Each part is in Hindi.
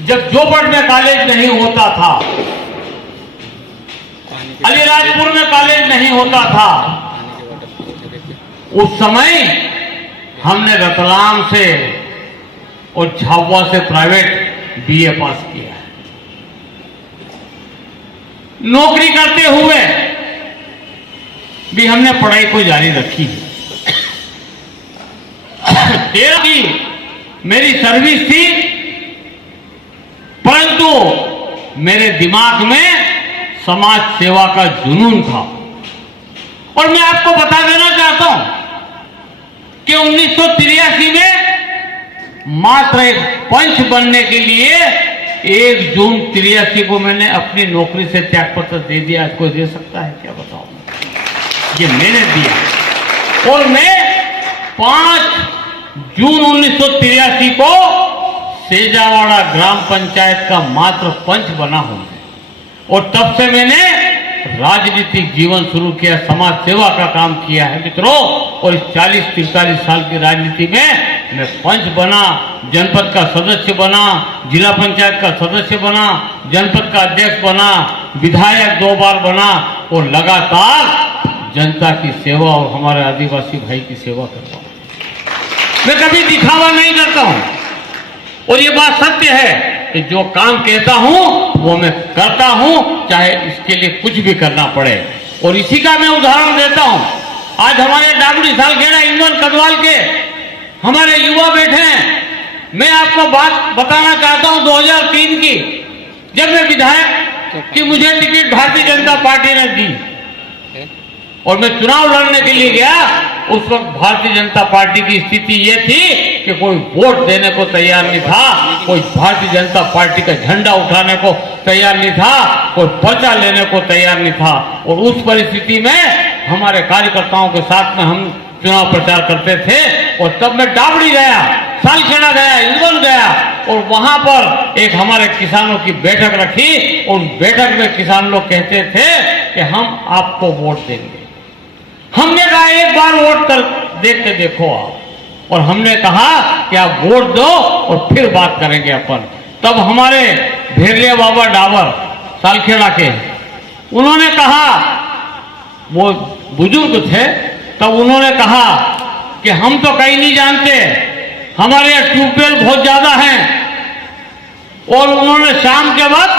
जब जोबड़ में कॉलेज नहीं होता था, अलीराजपुर में कॉलेज नहीं होता था, उस समय हमने रतलाम से और झाबुआ से प्राइवेट बीए पास किया है। नौकरी करते हुए भी हमने पढ़ाई को जारी रखी है। 13 की मेरी सर्विस थी, परंतु मेरे दिमाग में समाज सेवा का जुनून था। और मैं आपको बता देना चाहता हूं कि 1983 में मात्र एक पंच बनने के लिए 1 जून 83 को मैंने अपनी नौकरी से त्यागपत्र दे दिया। आज कोई दे सकता है क्या? बताओ। ये मैंने दिया और मैं 5 जून 1983 को सेजावाड़ा ग्राम पंचायत का मात्र पंच बना हूं और तब से मैंने राजनीतिक जीवन शुरू किया, समाज सेवा का काम किया है मित्रों। और इस 40-43 साल की राजनीति में मैं पंच बना, जनपद का सदस्य बना, जिला पंचायत का सदस्य बना, जनपद का अध्यक्ष बना, विधायक 2 बार बना और लगातार जनता की सेवा और हमारे आदिवासी भाई की सेवा करता हूं। मैं कभी दिखावा नहीं करता हूं और ये बात सत्य है कि जो काम कहता हूं वो मैं करता हूं, चाहे इसके लिए कुछ भी करना पड़े। और इसी का मैं उदाहरण देता हूं। आज हमारे डाबड़ी सालखेड़ा इंदौर कदवाल के हमारे युवा बैठे हैं। मैं आपको बात बताना चाहता हूं 2003 की, जब मैं विधायक की मुझे टिकट भारतीय जनता पार्टी ने दी और मैं चुनाव लड़ने के लिए गया। उस वक्त भारतीय जनता पार्टी की स्थिति ये थी कि कोई वोट देने को तैयार नहीं था, कोई भारतीय जनता पार्टी का झंडा उठाने को तैयार नहीं था, कोई पर्चा लेने को तैयार नहीं था। और उस परिस्थिति में हमारे कार्यकर्ताओं के साथ में हम चुनाव प्रचार करते थे। और तब मैं डाबड़ी गया, सालखेड़ा गया, इंदौर गया और वहां पर एक हमारे किसानों की बैठक रखी और बैठक में किसान लोग कहते थे कि हम आपको वोट देंगे। हमने कहा एक बार वोट कर देख के देखो आप। और हमने कहा कि आप वोट दो और फिर बात करेंगे अपन। तब हमारे भेरलिया बाबा डाबर सालखेड़ा के, उन्होंने कहा, वो बुजुर्ग थे, तब उन्होंने कहा कि हम तो कहीं नहीं जानते, हमारे यहाँ ट्यूबवेल बहुत ज्यादा हैं। और उन्होंने शाम के वक्त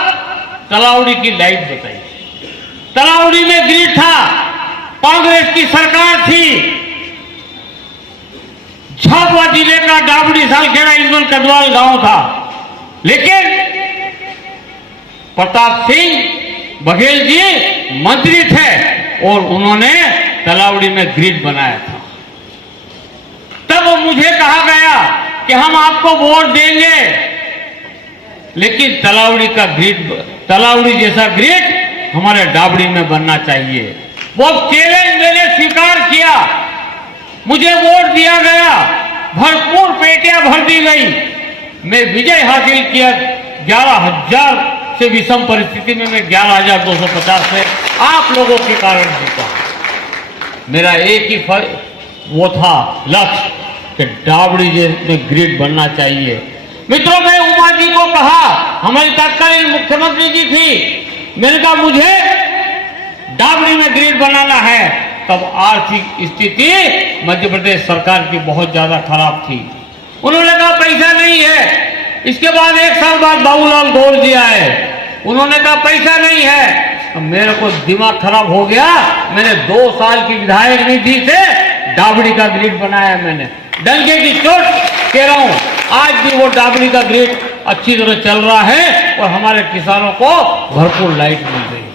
तलावड़ी की लाइट बताई। तलावड़ी में ग्रिड था, कांग्रेस की सरकार थी। झाबुआ जिले का डाबड़ी सालखेड़ा इंदौर कदवाल गांव था, लेकिन प्रताप सिंह बघेल जी मंत्री थे और उन्होंने तलावड़ी में ग्रिड बनाया था। तब मुझे कहा गया कि हम आपको वोट देंगे, लेकिन तलावड़ी जैसा ग्रिड हमारे डाबड़ी में बनना चाहिए। वो चैलेंज मैंने स्वीकार किया, मुझे वोट दिया गया, भरपूर पेटियां भर दी गई, मैं विजय हासिल किया। 11,000 से विषम परिस्थिति में मैं 11,250 से आप लोगों के कारण जीता। मेरा एक ही वो था लक्ष्य कि डाबड़ी में ग्रिड बनना चाहिए। मित्रों, मैं उमा जी को कहा, हमारी तत्कालीन मुख्यमंत्री जी थी, मैंने कहा मुझे डाबड़ी में ग्रिड बनाना है। तब आर्थिक स्थिति मध्य प्रदेश सरकार की बहुत ज्यादा खराब थी। उन्होंने कहा पैसा नहीं है। इसके बाद 1 साल बाद बाबूलाल गौर जी आए, उन्होंने कहा पैसा नहीं है। तो मेरे को दिमाग खराब हो गया। मैंने 2 साल की विधायक निधि से डाबड़ी का ग्रिड बनाया। मैंने डंके की चोट कह रहा हूं, आज भी वो डाबड़ी का ग्रिड अच्छी तरह चल रहा है और हमारे किसानों को भरपूर लाइट मिल रही है।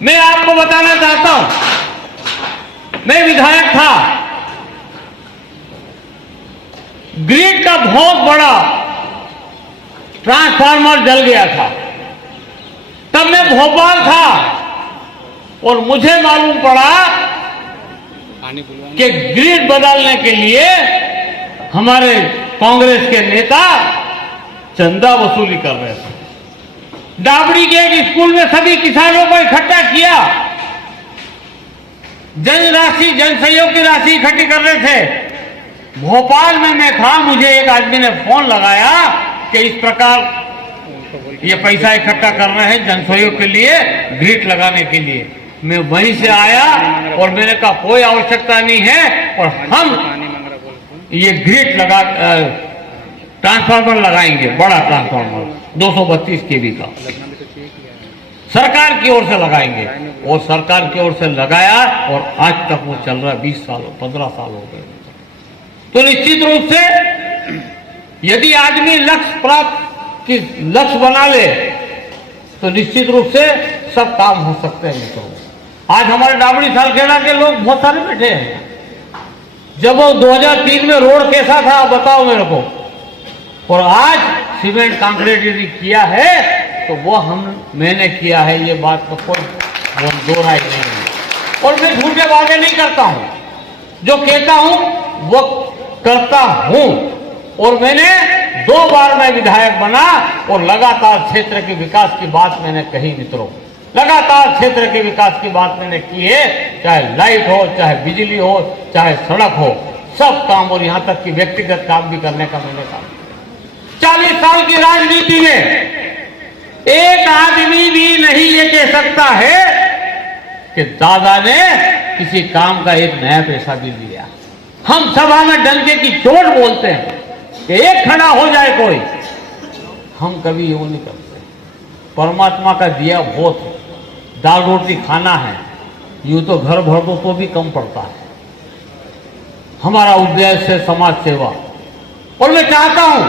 मैं आपको बताना चाहता हूं, मैं विधायक था, ग्रिड का बहुत बड़ा ट्रांसफार्मर जल गया था। तब मैं भोपाल था और मुझे मालूम पड़ा कि ग्रिड बदलने के लिए हमारे कांग्रेस के नेता चंदा वसूली कर रहे थे। डाबड़ी के एक स्कूल में सभी किसानों को इकट्ठा किया, जन सहयोग की राशि इकट्ठी कर रहे थे। भोपाल में मैं था, मुझे एक आदमी ने फोन लगाया कि इस प्रकार ये पैसा इकट्ठा कर रहे हैं जन सहयोग के लिए, ग्रिड लगाने के लिए। मैं वहीं से आया और मैंने कहा कोई आवश्यकता नहीं है, और हम ये ग्रिड लगा ट्रांसफार्मर लगाएंगे, बड़ा ट्रांसफार्मर 232 केवी का सरकार की ओर से लगाएंगे। और सरकार की ओर से लगाया और आज तक वो चल रहा है। 20 साल 15 साल हो गए। तो निश्चित रूप से यदि आदमी लक्ष्य बना ले तो निश्चित रूप से सब काम हो सकते हैं मित्रों। आज हमारे डाबड़ी सालखेड़ा के लोग बहुत सारे बैठे हैं। जब वो 2003 में रोड कैसा था बताओ मेरे को, और आज सीमेंट कंक्रीट यदि किया है तो वो मैंने किया है, ये बात तो कोई दो राय नहीं है। और मैं झूठे वादे नहीं करता हूं, जो कहता हूं वो करता हूं। और मैंने 2 बार मैं विधायक बना और लगातार क्षेत्र के विकास की बात मैंने कही मित्रों, लगातार क्षेत्र के विकास की बात मैंने की है। चाहे लाइट हो, चाहे बिजली हो, चाहे सड़क हो, सब काम, और यहां तक कि व्यक्तिगत काम भी करने का मैंने काम। 40 साल की राजनीति में एक आदमी भी नहीं ये कह सकता है कि दादा ने किसी काम का एक नया पैसा भी दिया। हम सभा में डंके की चोट बोलते हैं कि एक खड़ा हो जाए कोई, हम कभी वो नहीं करते। परमात्मा का दिया बहुत, दाल रोटी खाना है, यूं तो घर भर दो तो भी कम पड़ता है। हमारा उद्देश्य है समाज सेवा, और मैं चाहता हूं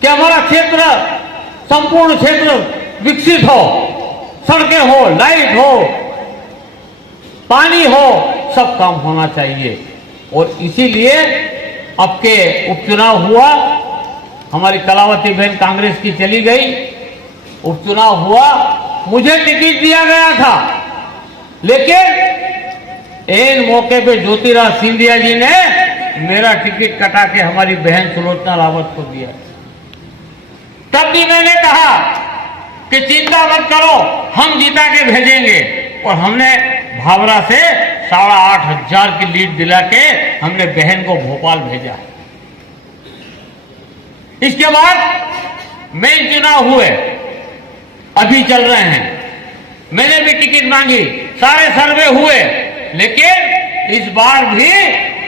कि हमारा क्षेत्र, संपूर्ण क्षेत्र विकसित हो, सड़कें हो, लाइट हो, पानी हो, सब काम होना चाहिए। और इसीलिए अब के उपचुनाव हुआ, हमारी कलावती बहन कांग्रेस की चली गई, उपचुनाव हुआ, मुझे टिकट दिया गया था, लेकिन इन मौके पे ज्योतिराज सिंधिया जी ने मेरा टिकट कटा के हमारी बहन सुलोचना रावत को दिया। तब भी मैंने कहा कि चिंता मत करो, हम जीता के भेजेंगे। और हमने भावरा से 8,500 की लीड दिला के हमने बहन को भोपाल भेजा। इसके बाद मेन चुनाव हुए, अभी चल रहे हैं, मैंने भी टिकट मांगी, सारे सर्वे हुए, लेकिन इस बार भी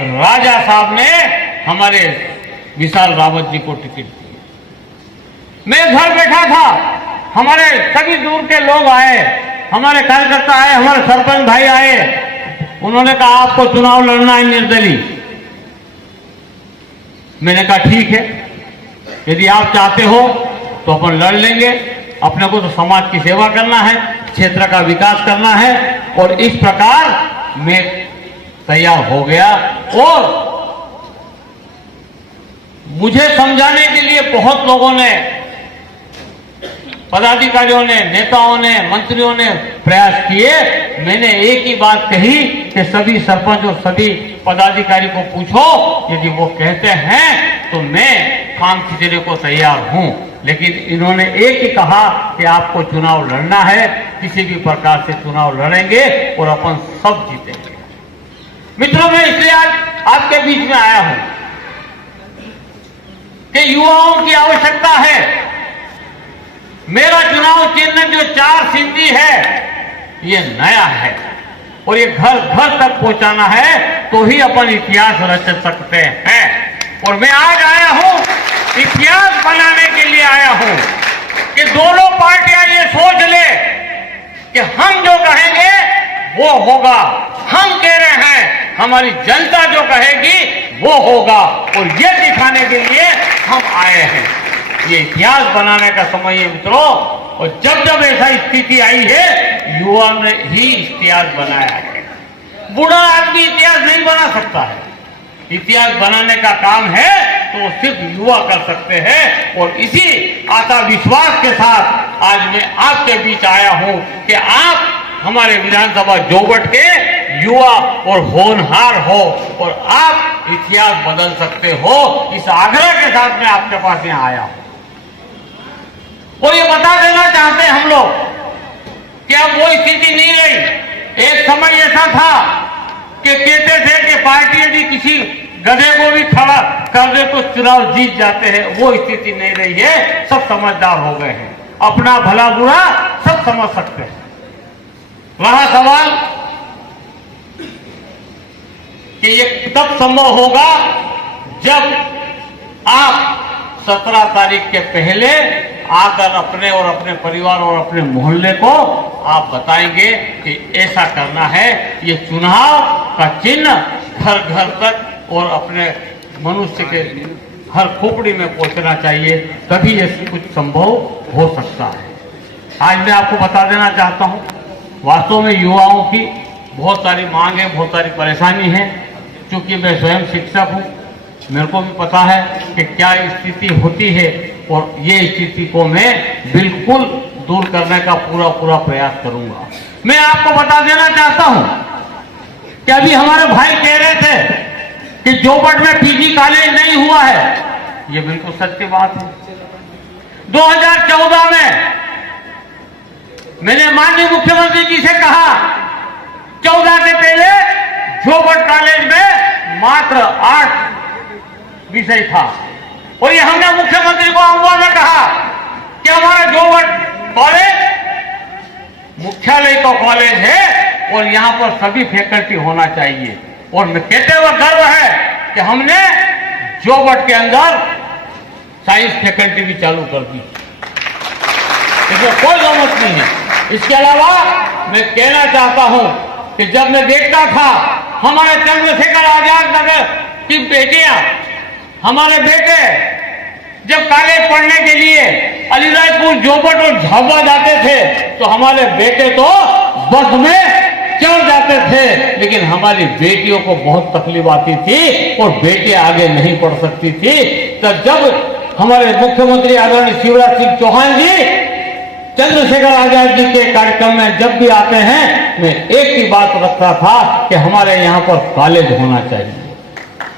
राजा साहब ने हमारे विशाल रावत जी को टिकट दी। मैं घर बैठा था, हमारे सभी दूर के लोग आए, हमारे कार्यकर्ता आए, हमारे सरपंच भाई आए, उन्होंने कहा आपको चुनाव लड़ना है निर्दलीय। मैंने कहा ठीक है, यदि आप चाहते हो तो अपन लड़ लेंगे। अपने को तो समाज की सेवा करना है, क्षेत्र का विकास करना है। और इस प्रकार मैं तैयार हो गया। और मुझे समझाने के लिए बहुत लोगों ने, पदाधिकारियों ने, नेताओं ने, मंत्रियों ने प्रयास किए। मैंने एक ही बात कही कि सभी सरपंच और सभी पदाधिकारी को पूछो, यदि वो कहते हैं तो मैं काम खींचने को तैयार हूं। लेकिन इन्होंने एक ही कहा कि आपको चुनाव लड़ना है, किसी भी प्रकार से चुनाव लड़ेंगे और अपन सब जीतेंगे। मित्रों, मैं इसलिए आज आपके बीच में आया हूं कि युवाओं की आवश्यकता है। मेरा चुनाव चिन्ह जो 4 सिंधी है, ये नया है, और ये घर घर तक पहुंचाना है, तो ही अपन इतिहास रच सकते हैं। और मैं आज आया हूं, इतिहास बनाने के लिए आया हूं कि दोनों पार्टियां ये सोच ले कि हम जो कहेंगे वो होगा। हम कह रहे हैं, हमारी जनता जो कहेगी वो होगा, और ये दिखाने के लिए हम आए हैं। ये इतिहास बनाने का समय है मित्रों। और जब जब ऐसा स्थिति आई है, युवा ने ही इतिहास बनाया है। बूढ़ा आदमी इतिहास नहीं बना सकता है। इतिहास बनाने का काम है तो सिर्फ युवा कर सकते हैं। और इसी आशा विश्वास के साथ आज मैं आपके बीच आया हूं कि आप हमारे विधानसभा जोबट के युवा और होनहार हो, और आप इतिहास बदल सकते हो। इस आग्रह के साथ मैं आपके पास यहाँ आया हूं। और ये बता देना चाहते हैं हम लोग कि अब वो स्थिति नहीं रही। एक समय ऐसा था कि कहते थे कि पार्टी यदि किसी गधे को भी खड़ा कर दे तो चुनाव जीत जाते हैं, वो स्थिति नहीं रही है। सब समझदार हो गए हैं, अपना भला बुरा सब समझ सकते हैं। रहा सवाल कि ये तब संभव होगा जब आप 17 तारीख के पहले आकर अपने और अपने परिवार और अपने मोहल्ले को आप बताएंगे कि ऐसा करना है, ये चुनाव का चिन्ह घर घर तक और अपने मनुष्य के हर खोपड़ी में पहुंचना चाहिए, तभी ये कुछ संभव हो सकता है। आज मैं आपको बता देना चाहता हूं, वास्तव में युवाओं की बहुत सारी मांग है, बहुत सारी परेशानी है। क्योंकि मैं स्वयं शिक्षक हूं, मेरे को भी पता है कि क्या स्थिति होती है और ये स्थिति को मैं बिल्कुल दूर करने का पूरा प्रयास करूंगा। मैं आपको बता देना चाहता हूं कि अभी हमारे भाई कह रहे थे कि जोबट में पीजी कॉलेज नहीं हुआ है, ये बिल्कुल सत्य बात है। 2014 में मैंने माननीय मुख्यमंत्री जी से कहा, 14 के पहले जोबट कॉलेज में मात्र 8 विषय था और ये हमने मुख्यमंत्री को अम्बा में कहा कि हमारा जोबट कॉलेज मुख्यालय का कॉलेज है और यहां पर सभी फैकल्टी होना चाहिए। और मैं कहते हुए गर्व है कि हमने जोबट के अंदर साइंस फैकल्टी भी चालू कर दी, इसमें कोई गमत नहीं है। इसके अलावा मैं कहना चाहता हूं कि जब मैं देखता था हमारे चंद्रशेखर आजाद नगर की बेटियां, हमारे बेटे जब कॉलेज पढ़ने के लिए अलीराजपुर, जोबट और झाबुआ जाते थे तो हमारे बेटे तो बस में चढ़ जाते थे, लेकिन हमारी बेटियों को बहुत तकलीफ आती थी और बेटी आगे नहीं पढ़ सकती थी। तो जब हमारे मुख्यमंत्री आदरणीय शिवराज सिंह चौहान जी चंद्रशेखर आजाद जी के कार्यक्रम में जब भी आते हैं, मैं एक ही बात रखता था कि हमारे यहाँ पर कॉलेज होना चाहिए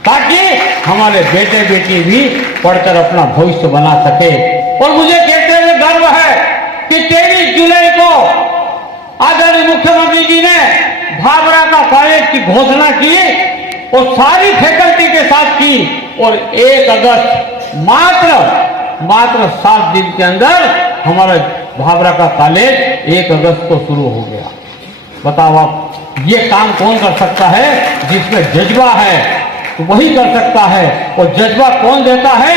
ताकि हमारे बेटे बेटी भी पढ़कर अपना भविष्य बना सके। और मुझे कहते हुए गर्व है कि 23 जुलाई को आदरणीय मुख्यमंत्री जी ने भाभरा का कॉलेज की घोषणा की और सारी फैकल्टी के साथ की और 1 अगस्त मात्र 7 दिन के अंदर हमारा भाभरा का कॉलेज 1 अगस्त को शुरू हो गया। बताओ आप, ये काम कौन कर सकता है? जिसमें जज्बा है तो वही कर सकता है। और जज्बा कौन देता है?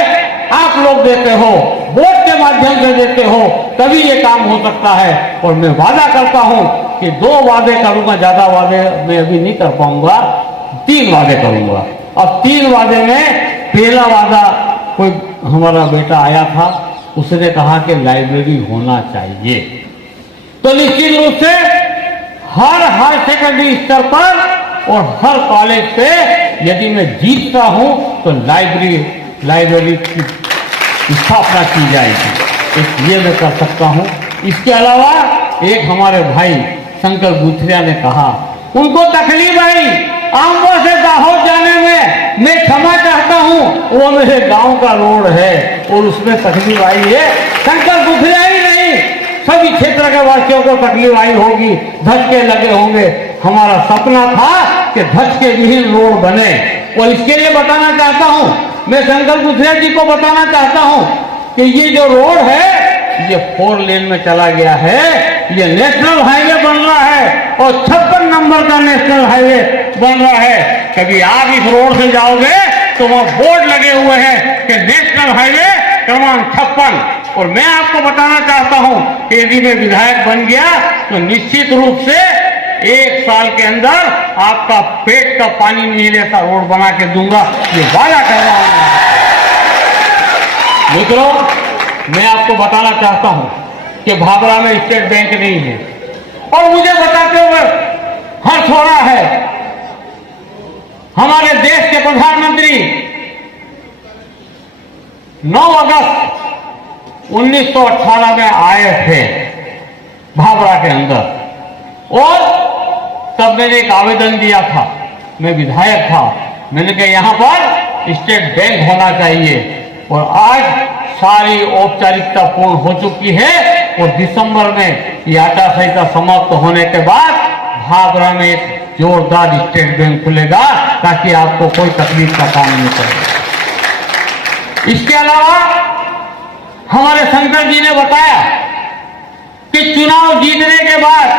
आप लोग देते हो, वोट के माध्यम से देते हो, तभी ये काम हो सकता है। और मैं वादा करता हूं कि 2 वादे करूंगा, ज्यादा वादे मैं अभी नहीं कर पाऊंगा, 3 वादे करूंगा। अब 3 वादे में पहला वादा, कोई हमारा बेटा आया था, उसने कहा कि लाइब्रेरी होना चाहिए। तो निश्चित रूप से हर हायर सेकेंडरी स्तर पर और हर कॉलेज पे यदि मैं जीतता हूं तो लाइब्रेरी की स्थापना की जाएगी। एक ये मैं कर सकता हूं। इसके अलावा एक हमारे भाई शंकर गुथरिया ने कहा, उनको तकलीफ आई आम्बो से दाहोद जाने में, मैं क्षमा चाहता हूं, वो मेरे गांव का रोड है और उसमें तकलीफ आई है। शंकर गुथरिया ही नहीं, सभी क्षेत्र के वासियों को तकलीफ आई होगी, धक्के लगे होंगे। हमारा सपना था कि धक्के विहीन रोड बने और इसके लिए बताना चाहता हूं, मैं शंकर गुथरिया जी को बताना चाहता हूं कि ये जो रोड है ये 4 लेन में चला गया है, ये नेशनल हाईवे बन रहा है और 56 नंबर का नेशनल हाईवे बन रहा है। कभी आप इस रोड से जाओगे तो वहां बोर्ड लगे हुए हैं कि नेशनल हाईवे क्रमांक 56। और मैं आपको बताना चाहता हूं कि यदि मैं विधायक बन गया तो निश्चित रूप से 1 साल के अंदर आपका पेट का पानी नहीं जैसा रोड बना के दूंगा, ये वादा कर रहा हूं। मित्रों, मैं आपको बताना चाहता हूं कि भाभरा में स्टेट बैंक नहीं है और मुझे बताते हुए हर्ष हो रहा है। हमारे देश के प्रधानमंत्री 9 अगस्त 1918 में आए थे भाभरा के अंदर और तब मैंने एक आवेदन दिया था, मैं विधायक था, मैंने कहा यहां पर स्टेट बैंक होना चाहिए। और आज सारी औपचारिकता पूर्ण हो चुकी है और दिसंबर में ये आचार संहिता समाप्त होने के बाद भाभरा में एक जोरदार स्टेट बैंक खुलेगा ताकि आपको कोई तकलीफ का काम नहीं पड़े। इसके अलावा हमारे शंकर जी ने बताया कि चुनाव जीतने के बाद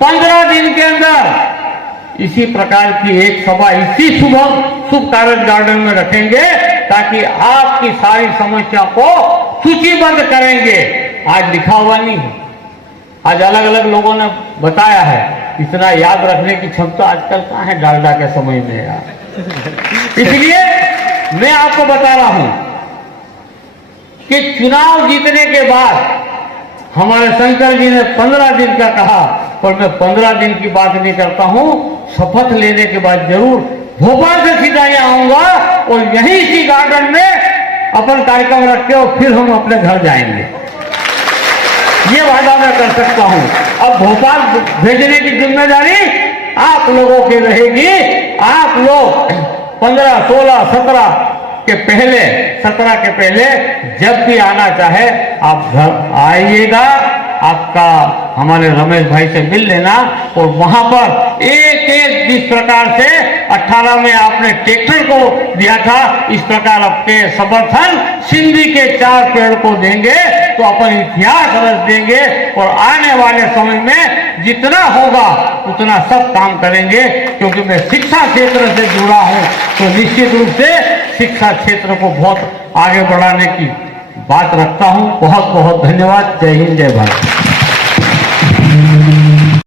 15 दिन के अंदर इसी प्रकार की एक सभा इसी शुभ कार्य गार्डन में रखेंगे ताकि आपकी सारी समस्या को सूचीबद्ध करेंगे। आज लिखा हुआ नहीं है, आज अलग अलग लोगों ने बताया है। इतना याद रखने की क्षमता आजकल कहाँ है डालडा के समय में यार। इसलिए मैं आपको बता रहा हूं कि चुनाव जीतने के बाद हमारे शंकर जी ने 15 दिन का कहा, पर मैं 15 दिन की बात नहीं करता हूं। शपथ लेने के बाद जरूर भोपाल से सीधा यहाँ आऊंगा और यहीं इसी गार्डन में अपन कार्यक्रम रख के और फिर हम अपने घर जाएंगे। ये वादा मैं कर सकता हूं। अब भोपाल भेजने की जिम्मेदारी आप लोगों की रहेगी। आप लोग 15, 16, 17 के पहले, 17 के पहले जब भी आना चाहे आप घर आइएगा। आपका हमारे रमेश भाई से मिल लेना और वहां पर एक एक जिस प्रकार से 18 में आपने ट्रैक्टर को दिया था, इस प्रकार आपके समर्थन सिंधी के 4 पेड़ को देंगे तो अपन इतिहास रच देंगे और आने वाले समय में जितना होगा उतना सब काम करेंगे। क्योंकि मैं शिक्षा क्षेत्र से जुड़ा हूं तो निश्चित रूप से शिक्षा क्षेत्र को बहुत आगे बढ़ाने की बात रखता हूं। बहुत बहुत धन्यवाद। जय हिंद, जय भारत।